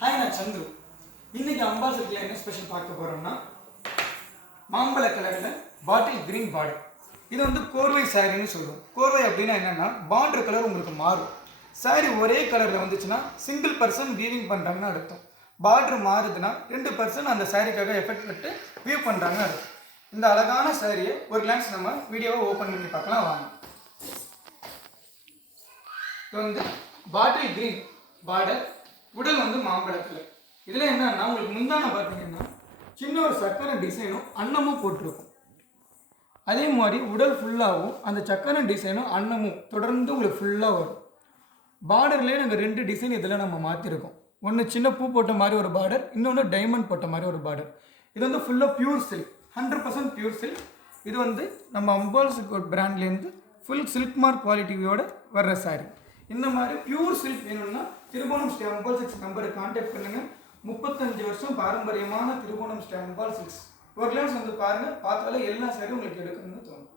Hi, நான் சந்துரு. இன்னைக்கு அம்பாள் சில்க்ல என்ன ஸ்பெஷல் பார்க்க போறோம்னா மாம்பழ கலரில் பாட்டில் கிரீன் பார்டர். இது வந்து கோர்வை சாரின்னு சொல்லுவோம். கோர்வை அப்படின்னா என்னன்னா பார்டர் கலர் உங்களுக்கு மாறும். சாரி ஒரே கலரில் வந்துச்சுன்னா சிங்கிள் பர்சன் வீவிங் பண்ணுறாங்கன்னு அர்த்தம். பார்டர் மாறுதுன்னா 2% அந்த சாரிக்காக எஃபெக்ட் விட்டு வியூ பண்ணுறாங்கன்னு அர்த்தம். இந்த அழகான சாரியை ஒரு கிளான்ஸ் நம்ம வீடியோவை ஓப்பன் பண்ணி பார்க்கலாம் வாங்க. இது வந்து பாட்டில் கிரீன் பார்டர், உடல் வந்து மாம்பழத்தில். இதில் என்னன்னா உங்களுக்கு முந்தான பார்த்தீங்கன்னா சின்ன ஒரு சக்கரை டிசைனும் அன்னமும் போட்டிருக்கும். அதே மாதிரி உடல் ஃபுல்லாகவும் அந்த சக்கரை டிசைனும் அன்னமும் தொடர்ந்து உங்களுக்கு ஃபுல்லாக வரும். பார்டர்லேயே நாங்கள் 2 டிசைன் இதில் நம்ம மாற்றிருக்கோம். ஒன்று சின்ன பூ போட்ட மாதிரி ஒரு பார்டர், இன்னொன்று டைமண்ட் போட்ட மாதிரி ஒரு பார்டர். இது வந்து ஃபுல்லாக பியூர் சில்க், 100% பியூர் சில்க். இது வந்து நம்ம அம்பாள் சில்க் பிராண்ட்லேருந்து ஃபுல் சில்க் மார்க் குவாலிட்டியோட வர்ற சாரி. இந்த மாதிரி பியூர் சில்க் வேணும்னா திருவோணம் ஸ்ரீ அம்பாள் சில்க்ஸ் நம்பரை கான்டாக்ட் பண்ணுங்கள். 35 வருஷம் பாரம்பரியமான திருவோணம் ஸ்ரீ அம்பாள் சில்க்ஸ். ஒரு கிளாஸ் வந்து பாருங்கள், பார்த்தாலே எல்லா சாரியும் உங்களுக்கு எடுக்கணும்னு தோணும்.